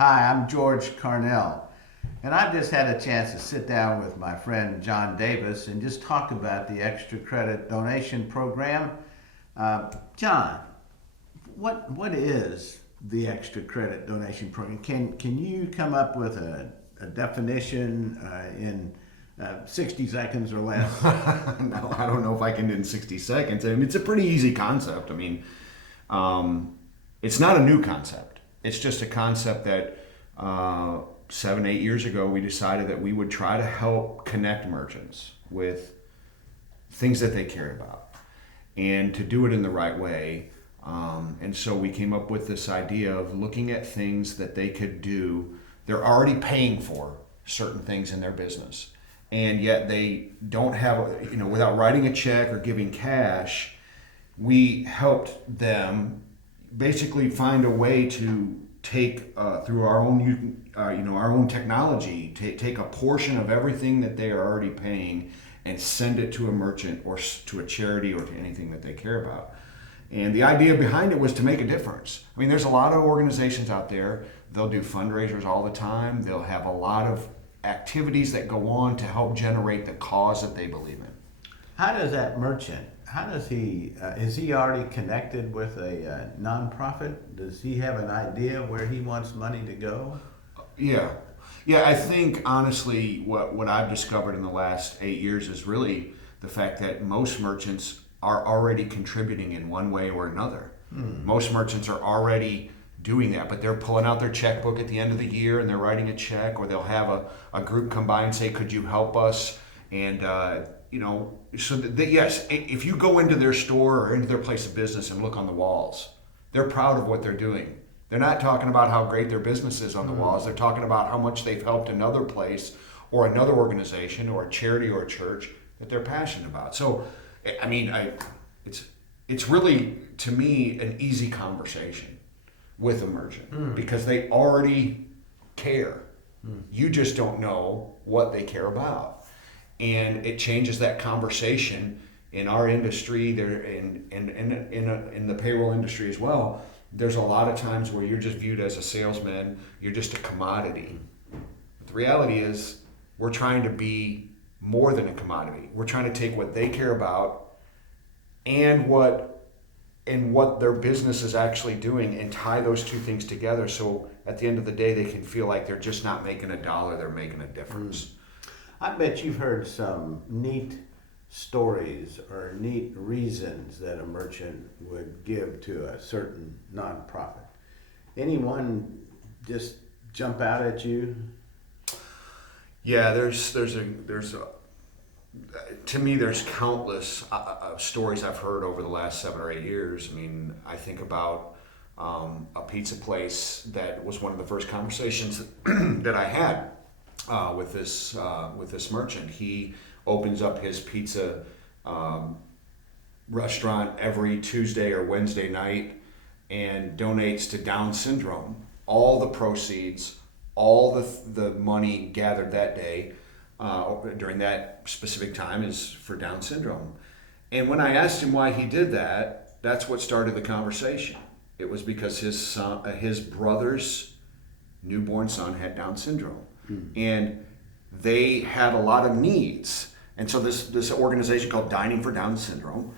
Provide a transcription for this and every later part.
Hi, I'm George Carnell, and I've just had a chance to sit down with my friend John Davis and just talk about the Extra Credit Donation Program. John, what is the Extra Credit Donation Program? Can you come up with a definition in 60 seconds or less? No, I don't know if I can do it in 60 seconds. I mean, it's a pretty easy concept. It's not a new concept. It's just a concept that 7-8 years ago we decided that we would try to help connect merchants with things that they care about and to do it in the right way. And so we came up with this idea of looking at things that they could do. They're already paying for certain things in their business, and yet they don't have, without writing a check or giving cash, we helped them basically find a way to take through our own technology, take a portion of everything that they are already paying and send it to a merchant or to a charity or to anything that they care about. And the idea behind it was to make a difference. I mean, there's a lot of organizations out there. They'll do fundraisers all the time. They'll have a lot of activities that go on to help generate the cause that they believe in. How does that merchant, is he already connected with a nonprofit? Does he have an idea where he wants money to go? Yeah. I think honestly what I've discovered in the last 8 years is really the fact that most merchants are already contributing in one way or another. Most merchants are already doing that, but they're pulling out their checkbook at the end of the year and they're writing a check, or they'll have a group come by and say, could you help us? And yes, if you go into their store or into their place of business and look on the walls, they're proud of what they're doing. They're not talking about how great their business is on the walls. They're talking about how much they've helped another place or another organization or a charity or a church that they're passionate about. So, I mean, it's really, to me, an easy conversation with a merchant because they already care. You just don't know what they care about. And it changes that conversation in our industry, there in the payroll industry as well. There's a lot of times where you're just viewed as a salesman, you're just a commodity. But the reality is we're trying to be more than a commodity. We're trying to take what they care about and what their business is actually doing and tie those two things together, so at the end of the day they can feel like they're just not making a dollar, they're making a difference. I bet you've heard some neat stories or neat reasons that a merchant would give to a certain nonprofit. Anyone just jump out at you? Yeah, to me, there's countless stories I've heard over the last 7 or 8 years. I mean, I think about a pizza place that was one of the first conversations that I had with this merchant. He opens up his pizza restaurant every Tuesday or Wednesday night and donates to Down syndrome. All the proceeds, all the money gathered that day during that specific time is for Down syndrome. And when I asked him why he did that, that's what started the conversation. It was because his brother's newborn son had Down syndrome. And they had a lot of needs. And so this organization called Dining for Down Syndrome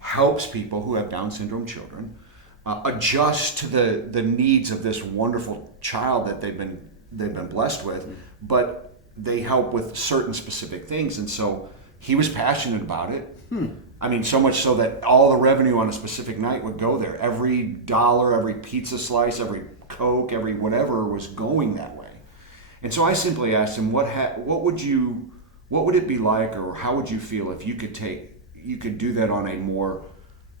helps people who have Down syndrome children adjust to the needs of this wonderful child that they've been blessed with, but they help with certain specific things. And so he was passionate about it. I mean, so much so that all the revenue on a specific night would go there. Every dollar, every pizza slice, every Coke, every whatever was going that way. And so I simply asked him, what would it be like, or how would you feel if you could do that on a more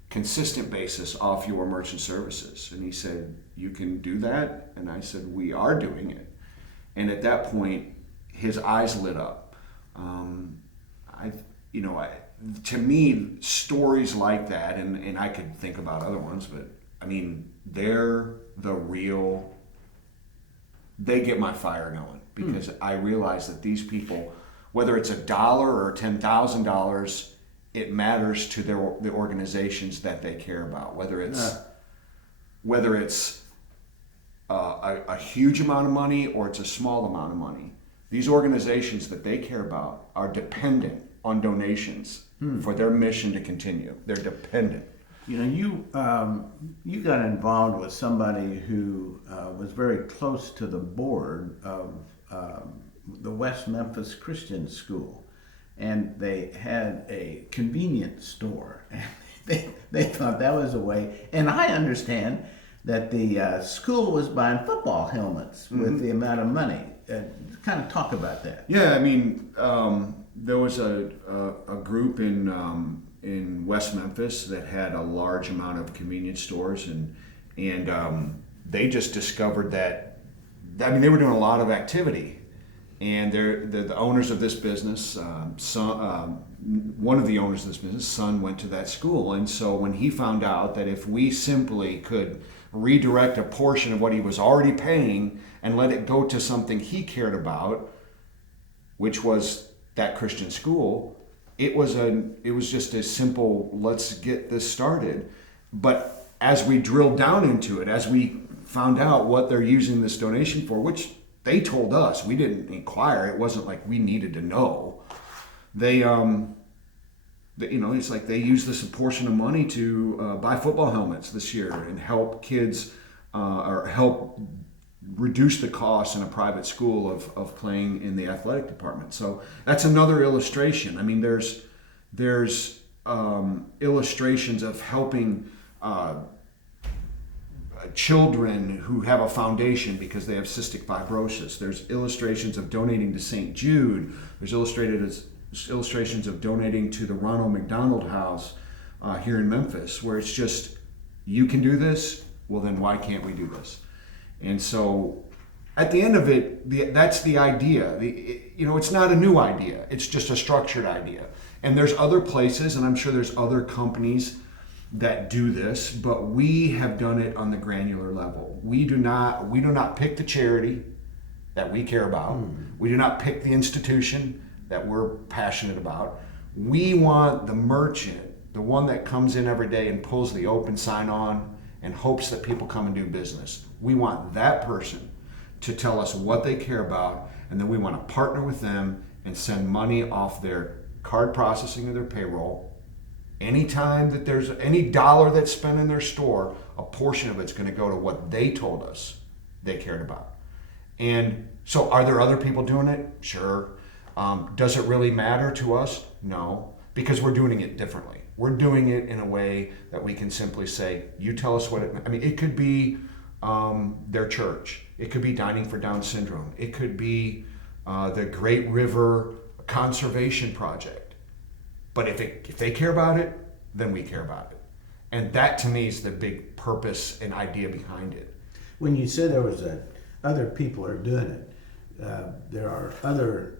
consistent basis off your merchant services? And he said, you can do that? And I said, we are doing it. And at that point, his eyes lit up. To me, stories like that, and I could think about other ones, but I mean, they get my fire going, because I realize that these people, whether it's $1 or $10,000, it matters to the organizations that they care about. Whether it's a a huge amount of money or it's a small amount of money. These organizations that they care about are dependent on donations for their mission to continue. They're dependent. You know, you got involved with somebody who was very close to the board of the West Memphis Christian School, and they had a convenience store, and they thought that was a way. And I understand that the school was buying football helmets with the amount of money. Kind of talk about that. Yeah, I mean, there was a group in West Memphis that had a large amount of convenience stores, and they just discovered that. I mean, they were doing a lot of activity, and they're the owners of this business. One of the owners of this business, son, went to that school, and so when he found out that if we simply could redirect a portion of what he was already paying and let it go to something he cared about, which was that Christian school, it was just a simple, let's get this started. But as we drilled down into it, as we found out what they're using this donation for, which they told us, we didn't inquire, it wasn't like we needed to know. It's like they used this portion of money to buy football helmets this year and help kids or help reduce the cost in a private school of playing in the athletic department. So that's another illustration. I mean, there's illustrations of helping children who have a foundation because they have cystic fibrosis. There's illustrations of donating to St. Jude. There's illustrations of donating to the Ronald McDonald House here in Memphis, where it's just, you can do this, well then why can't we do this? And so at the end of it, that's the idea. It's not a new idea, it's just a structured idea. And there's other places, and I'm sure there's other companies that do this, but we have done it on the granular level. We do not pick the charity that we care about. We do not pick the institution that we're passionate about. We want the merchant, the one that comes in every day and pulls the open sign on and hopes that people come and do business. We want that person to tell us what they care about, and then we want to partner with them and send money off their card processing or their payroll. Anytime that there's any dollar that's spent in their store, a portion of it's going to go to what they told us they cared about. And so are there other people doing it? Sure. Does it really matter to us? No, because we're doing it differently. We're doing it in a way that we can simply say, you tell us what it could be their church. It could be Dining for Down Syndrome. It could be the Great River Conservation Project. But if they care about it, then we care about it. And that to me is the big purpose and idea behind it. When you said there was other people are doing it, there are other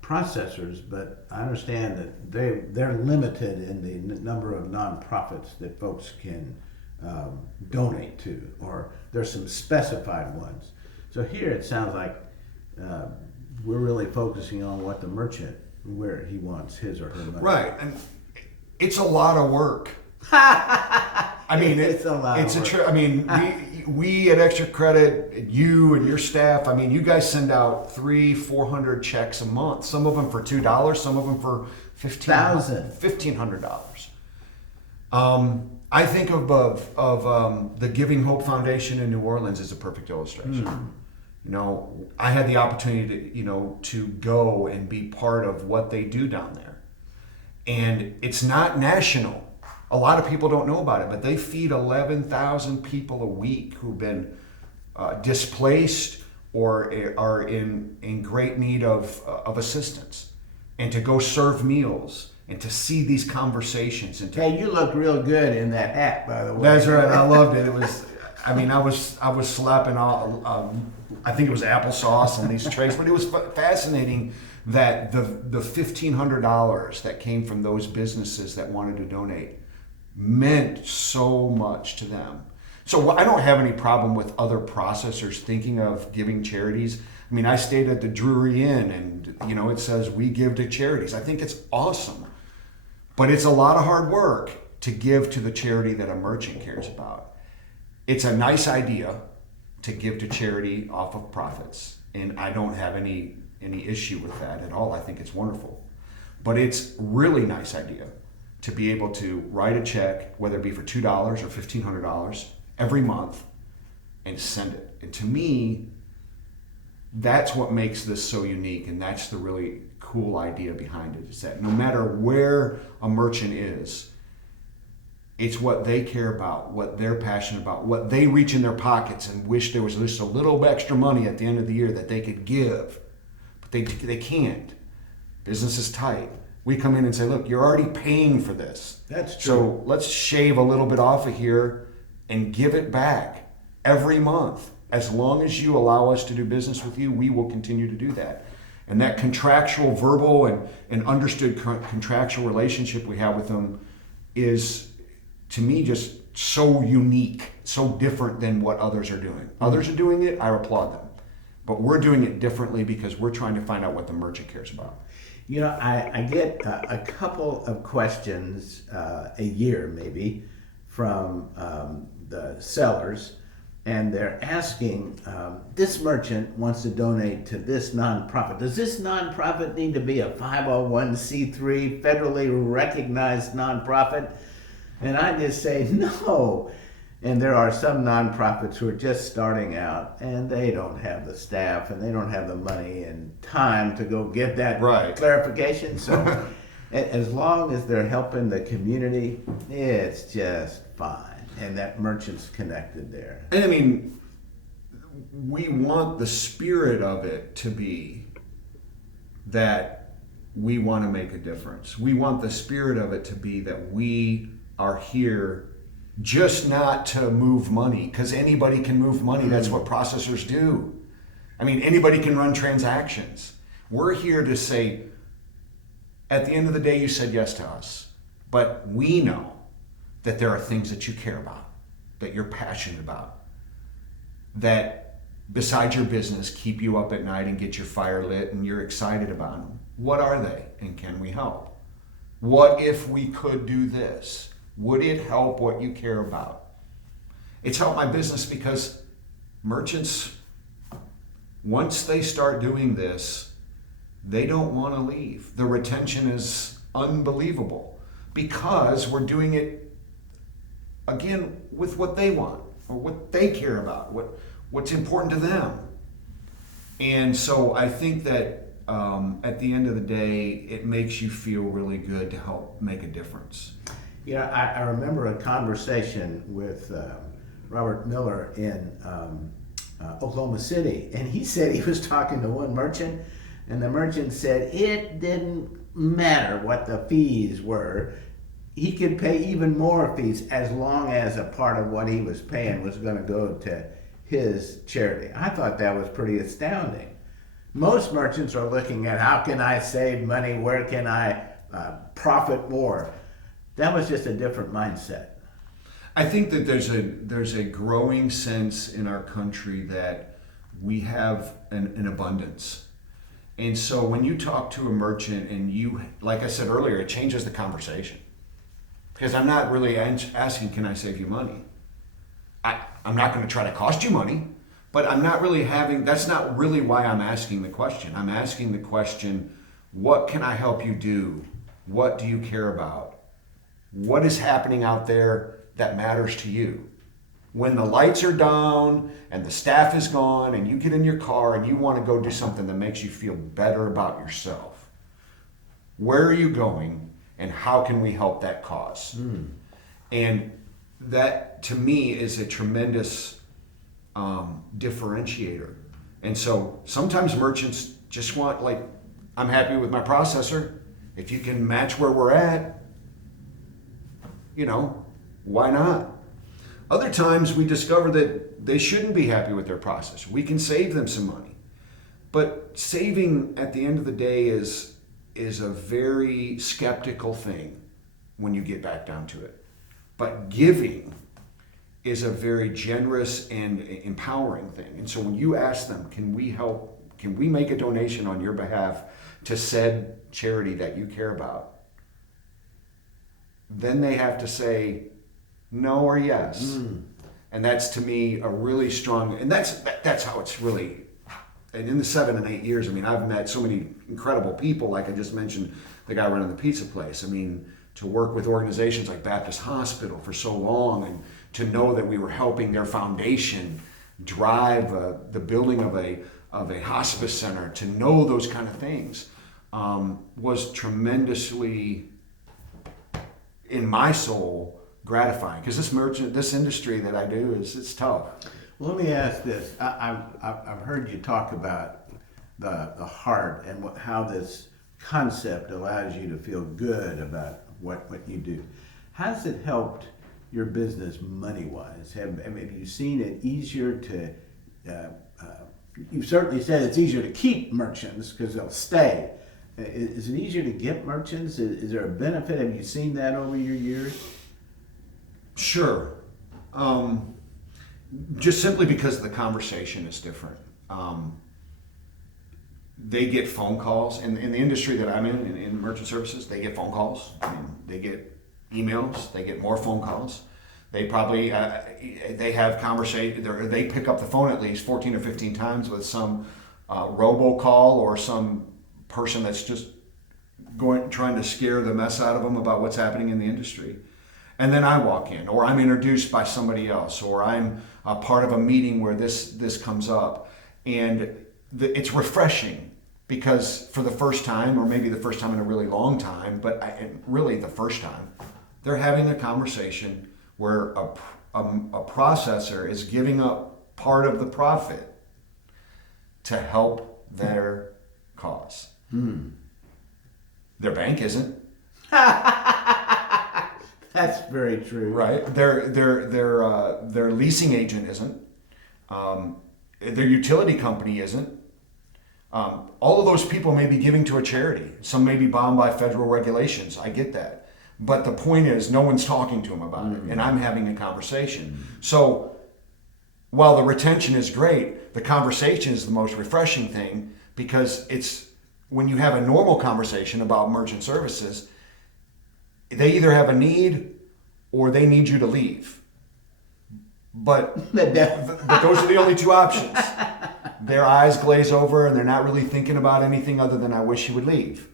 processors, but I understand that they're limited in the number of nonprofits that folks can donate to, or there's some specified ones. So here it sounds like we're really focusing on what the merchant, where he wants his or her money. Right, and it's a lot of work. I mean, it's a lot. We at Extra Credit, you and your staff, I mean, you guys send out 300-400 checks a month. Some of them for $2, some of them for $1,500. I think of the Giving Hope Foundation in New Orleans as a perfect illustration. I had the opportunity to go and be part of what they do down there, and it's not national. A lot of people don't know about it, but they feed 11,000 people a week who've been displaced or are in great need of assistance. And to go serve meals and to see these conversations. And hey, you look real good in that hat, by the way. That's right. I loved it. It was, I was slapping all, I think it was applesauce on these trays, but it was fascinating that the $1,500 that came from those businesses that wanted to donate meant so much to them. So I don't have any problem with other processors thinking of giving charities. I mean, I stayed at the Drury Inn and, it says we give to charities. I think it's awesome. But it's a lot of hard work to give to the charity that a merchant cares about. It's a nice idea, to give to charity off of profits. And I don't have any issue with that at all. I think it's wonderful. But it's a really nice idea to be able to write a check, whether it be for $2 or $1,500 every month, and send it. And to me, that's what makes this so unique, and that's the really cool idea behind it, is that no matter where a merchant is, it's what they care about, what they're passionate about, what they reach in their pockets and wish there was just a little extra money at the end of the year that they could give, but they can't. Business is tight. We come in and say, look, you're already paying for this. That's true. So let's shave a little bit off of here and give it back every month. As long as you allow us to do business with you, we will continue to do that. And that contractual, verbal, and understood contractual relationship we have with them is, to me, just so unique, so different than what others are doing. Others are doing it, I applaud them. But we're doing it differently because we're trying to find out what the merchant cares about. You know, I get a couple of questions a year, maybe, from the sellers. And they're asking, this merchant wants to donate to this nonprofit. Does this nonprofit need to be a 501c3 federally recognized nonprofit? And I just say, no. And there are some nonprofits who are just starting out, and they don't have the staff, and they don't have the money and time to go get that clarification. So as long as they're helping the community, it's just fine. And that merchant's connected there. And I mean, we want the spirit of it to be that we want to make a difference. We want the spirit of it to be that we are here just not to move money, because anybody can move money. That's what processors do. I mean, anybody can run transactions. We're here to say, at the end of the day, you said yes to us, but we know that there are things that you care about, that you're passionate about, that besides your business keep you up at night and get your fire lit and you're excited about them. What are they, and can we help? What if we could do this? Would it help what you care about? It's helped my business because merchants, once they start doing this, they don't want to leave. The retention is unbelievable because we're doing it again with what they want or what they care about, what's important to them. And so I think that at the end of the day, it makes you feel really good to help make a difference. You know, I remember a conversation with Robert Miller in Oklahoma City, and he said he was talking to one merchant, and the merchant said it didn't matter what the fees were. He could pay even more fees as long as a part of what he was paying was going to go to his charity. I thought that was pretty astounding. Most merchants are looking at how can I save money, where can I profit more. That was just a different mindset. I think that there's a growing sense in our country that we have an abundance. And so when you talk to a merchant and you, like I said earlier, it changes the conversation. Because I'm not really asking, can I save you money? I'm not going to try to cost you money, but I'm not really that's not really why I'm asking the question. I'm asking the question, what can I help you do? What do you care about? What is happening out there that matters to you? When the lights are down and the staff is gone and you get in your car and you want to go do something that makes you feel better about yourself, where are you going and how can we help that cause? And that, to me, is a tremendous differentiator. And so sometimes merchants just want, like, I'm happy with my processor. If you can match where we're at, why not? Other times we discover that they shouldn't be happy with their processor. We can save them some money. But saving at the end of the day is a very skeptical thing when you get back down to it. But giving is a very generous and empowering thing. And so when you ask them, can we help, can we make a donation on your behalf to said charity that you care about? Then they have to say no or yes. And that's to me a really strong, and that's how it's really. And in the 7 and 8 years, I mean, I've met so many incredible people. Like I just mentioned, the guy running the pizza place. I mean, to work with organizations like Baptist Hospital for so long, and to know that we were helping their foundation drive the building of a hospice center, to know those kind of things, was tremendously, in my soul, gratifying. Because this industry that I do it's tough. Well, let me ask this. I've heard you talk about the heart and how this concept allows you to feel good about what you do. Has it helped your business money-wise? Have you seen it easier to, you've certainly said it's easier to keep merchants because they'll stay. Is it easier to get merchants? Is there a benefit? Have you seen that over your years? Sure. Just simply because the conversation is different. They get phone calls in the industry that I'm in merchant services. They get phone calls. I mean, they get emails. They get more phone calls. They probably they have conversation. They pick up the phone at least 14 or 15 times with some robocall or some person that's just trying to scare the mess out of them about what's happening in the industry. And then I walk in, or I'm introduced by somebody else, or I'm a part of a meeting where this comes up. And it's refreshing because for the first time, or maybe the first time in a really long time, but really the first time, they're having a conversation where a processor is giving up part of the profit to help their cause. Their bank isn't. That's very true. Right. Their leasing agent isn't. Their utility company isn't. All of those people may be giving to a charity. Some may be bound by federal regulations. I get that. But the point is, no one's talking to them about it, and I'm having a conversation. So while the retention is great, the conversation is the most refreshing thing, because it's when you have a normal conversation about merchant services, they either have a need or they need you to leave. But those are the only two options. Their eyes glaze over and they're not really thinking about anything other than, I wish you would leave.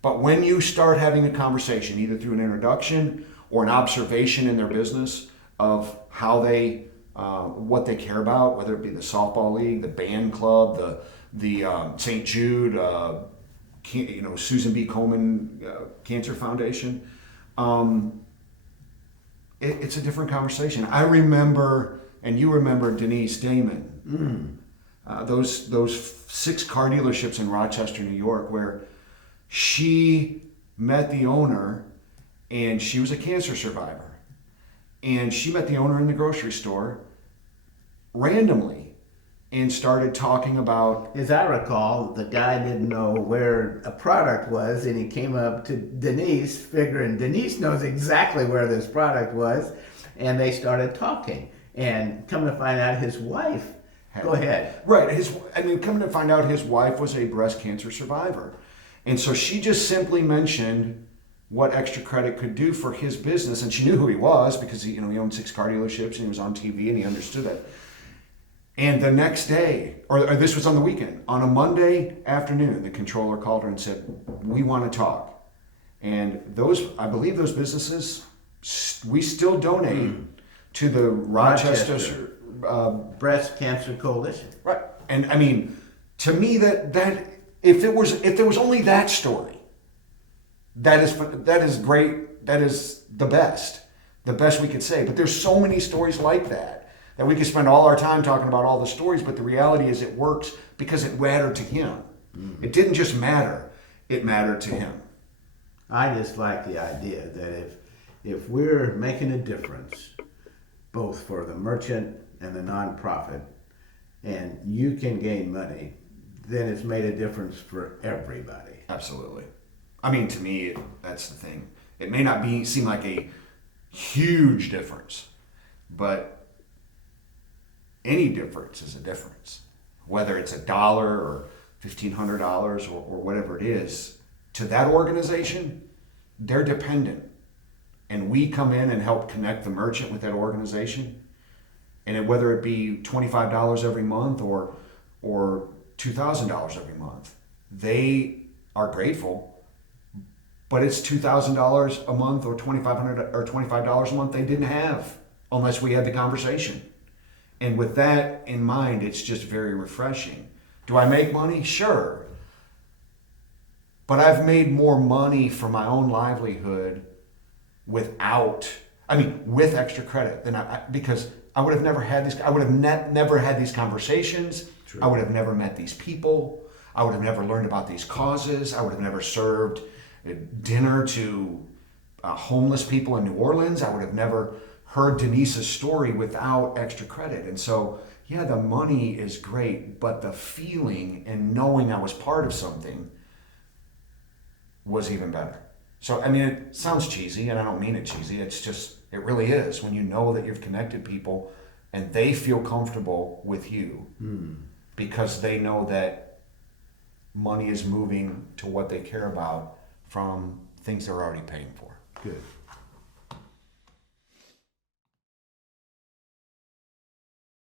But when you start having a conversation, either through an introduction or an observation in their business of how they, what they care about, whether it be the softball league, the band club, the St. Jude, Susan B. Komen Cancer Foundation, it's a different conversation. I remember, and you remember Denise Damon, those 6 car dealerships in Rochester, New York, where she met the owner, and she was a cancer survivor. And she met the owner in the grocery store randomly and started talking about... As I recall, the guy didn't know where a product was, and he came up to Denise, figuring Denise knows exactly where this product was, and they started talking. And come to find out, his wife... Go ahead. Right. Coming to find out, his wife was a breast cancer survivor. And so she just simply mentioned what ExtraCredit could do for his business, and she knew who he was because he owned 6 car dealerships, and he was on TV, and he understood it. And the next day, or this was on the weekend, on a Monday afternoon, the controller called her and said, "We want to talk." And I believe those businesses, we still donate to the Rochester Breast Cancer Coalition. Right. And I mean, to me, that if there was only that story, that is great. That is the best we could say. But there's so many stories like that we could spend all our time talking about all the stories. But the reality is, it works because it mattered to him. It didn't just matter; it mattered to him. I just like the idea that if we're making a difference, both for the merchant and the nonprofit, and you can gain money, then it's made a difference for everybody. Absolutely. I mean, to me, that's the thing. It may not seem like a huge difference, but any difference is a difference. Whether it's $1 or $1,500 or whatever it is, to that organization, they're dependent. And we come in and help connect the merchant with that organization. whether it be $25 every month or $2,000 every month, they are grateful. But it's $2,000 a month or $2,500 or $25 a month they didn't have unless we had the conversation. And with that in mind, it's just very refreshing. Do I make money? Sure. But I've made more money for my own livelihood with extra credit than because I would have never had this. I would have never had these conversations. True. I would have never met these people. I would have never learned about these causes. I would have never served dinner to homeless people in New Orleans. I would have never heard Denise's story without extra credit. And so, yeah, the money is great, but the feeling and knowing I was part of something was even better. So, I mean, it sounds cheesy, and I don't mean it cheesy. It's just, it really is. When you know that you've connected people and they feel comfortable with you because they know that money is moving to what they care about from things they're already paying for. Good.